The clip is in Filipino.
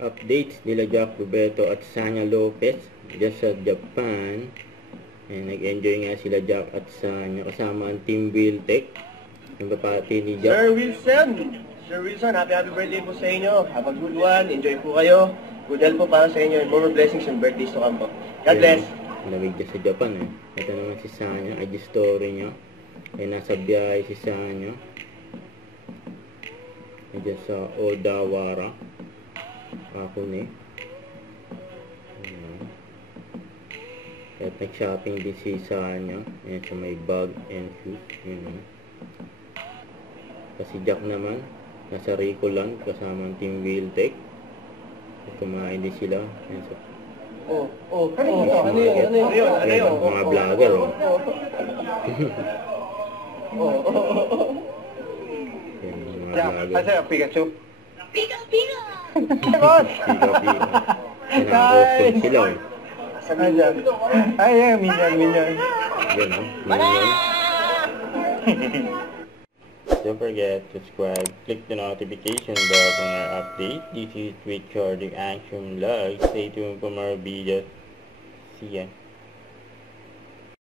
updates nila Jack Roberto at Sanya Lopez dyan sa Japan. Nag-enjoy nga sila Jack at Sanya kasama ang Team Wiltec. Yung papati ni Jack. Sir Wilson, happy birthday po sa inyo. Have a good one. Enjoy po kayo. Good health po para sa inyo. More blessings and birthdays to come po. God bless. Lamig dyan sa Japan Ito naman si Sanya. IG story niya. Nasa biyahe si Sanya. Dyan sa Odawara. Ako At nag-shopping din si Sanya. Ayan sa may bag and shoes. Kasi Jack naman nasa Rico lang kasama ang Team Wiltec. Kumain din sila. Ayan sa Ano yun? Mga vlogger Asa yung Pikachu? Pika! Awesome sila Ay, Minion. Yan Don't forget to subscribe, click the notification bell on our update. This is Richard, the Action Vlog. Stay tuned for more videos. See ya.